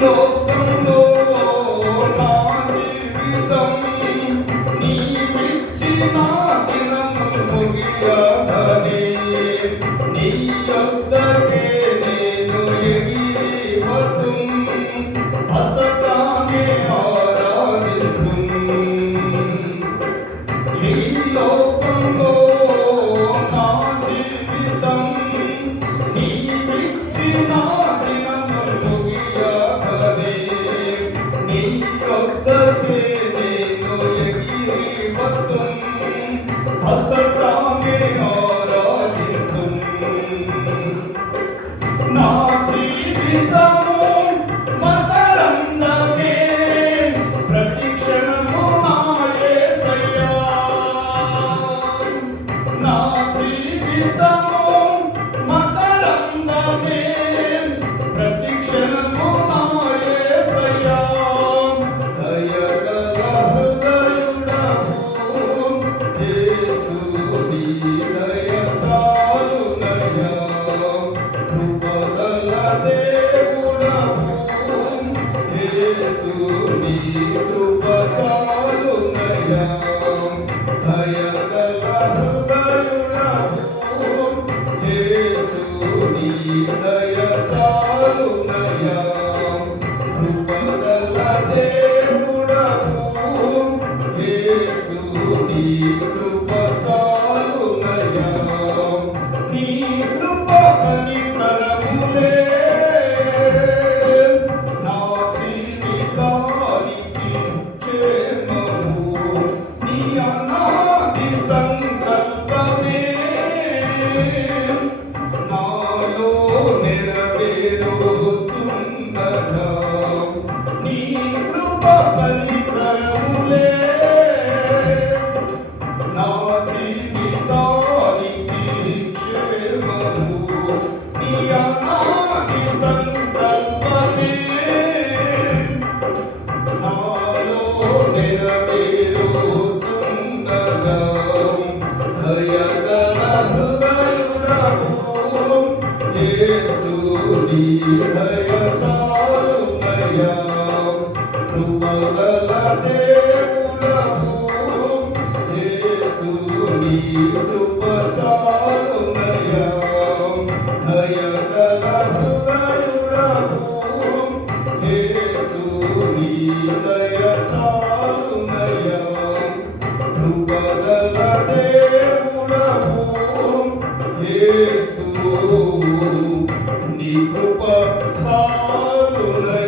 లోకంలో నా జీవితం నీవిచ్చిన దినము ముగియగా జీవితము మకరందమే ప్రతి క్షణము నా యేసయ్యా దయగల హృదయుడవు యేసు నీ దయ చాలునయ్యా కృపగల దేవుడవు యేసు నీ కృప చాలునయ్యా దయగల హృదయుడవు యేసు నీ దయ చాలునయ్యా కృపగల దేవుడవు యేసు నీ కృప చాలునయ్యా నీ కృప కనికరములే నా జీవితానికి క్షేమము నీ అనాది సంకల్పమే నాలో నెరవేరుచున్నదా నీ కృప కనికరములే నా జీవితానికి క్షేమము నీ అనాది సంకల్పమే నాలో నెరవేరుచున్నదా దయగల హృదయుడవు యేసు నీ దయ చాలునయ్యా కృపగల దేవుడవు యేసు నీ కృప చాలునయ్యా దయగల హృదయుడవు యేసు నీ దయ చాలునయ్యా కృపగల దేవుడవు యేసు నీ కృప చాలునయ్యా